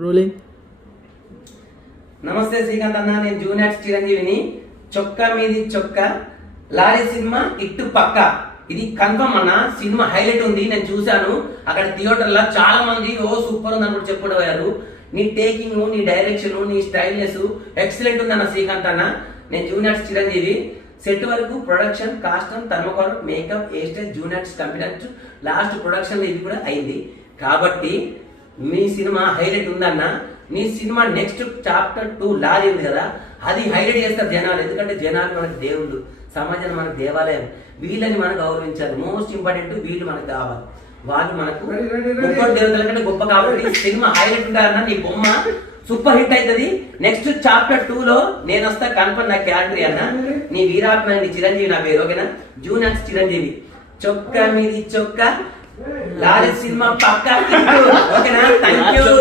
Rolling. నమస్తే శ్రీకాంత్ అన్న, నేను జూనియర్ చిరంజీవిని. చొక్కా మీది చొక్కా లారీ సినిమా ఇట్టు పక్క, ఇది కన్ఫర్మ్ అన్న. సినిమా హైలైట్ ఉంది, నేను చూశాను అక్కడ థియేటర్ లో. చాలా మంది ఓ సూపర్ ఉంది అని చెప్పడం పోయారు. నీ టేకింగ్, నీ డైరెక్షన్, నీ స్టైల్నెస్ ఎక్సలెంట్ ఉంది అన్న శ్రీకాంత్ అన్న. నేను జూనియర్ చిరంజీవి. సెట్ వరకు production, costume, thermocol, makeup, hair style juniors complete. Last production ఇది కూడా అయింది. కాబట్టి మీ సినిమా హైలైట్ ఉందన్న. నీ సినిమా నెక్స్ట్ చాప్టర్ 2 లారీ ఉంది కదా, అది హైలైట్ చేస్తారు జనాలు. ఎందుకంటే జనాలు మనకు దేవుళ్ళు, సమాజం మనకు దేవాలయం. వీళ్ళని మనం గౌరవించాలి. మోస్ట్ ఇంపార్టెంట్ వీళ్ళు మనకు కావాలి. వాళ్ళు మనకు ముప్పటి దేవతల కంటే గొప్ప. కాబట్టి సినిమా హైలైట్ ఉంటారన్న. నీ బొమ్మ సూపర్ హిట్ అవుతుంది. నెక్స్ట్ చాప్టర్ 2 లో నేను వస్తా కన్ఫర్మ్. నా క్యారెక్టర్ అన్న నీ వీరాత్మ, నీ చిరంజీవి నా పేరు. ఓకేనా? జూనియర్ చిరంజీవి. చొక్కా మీది చొక్కా లారీ సినిమా పక్కా. ఓకేనా? Thank you.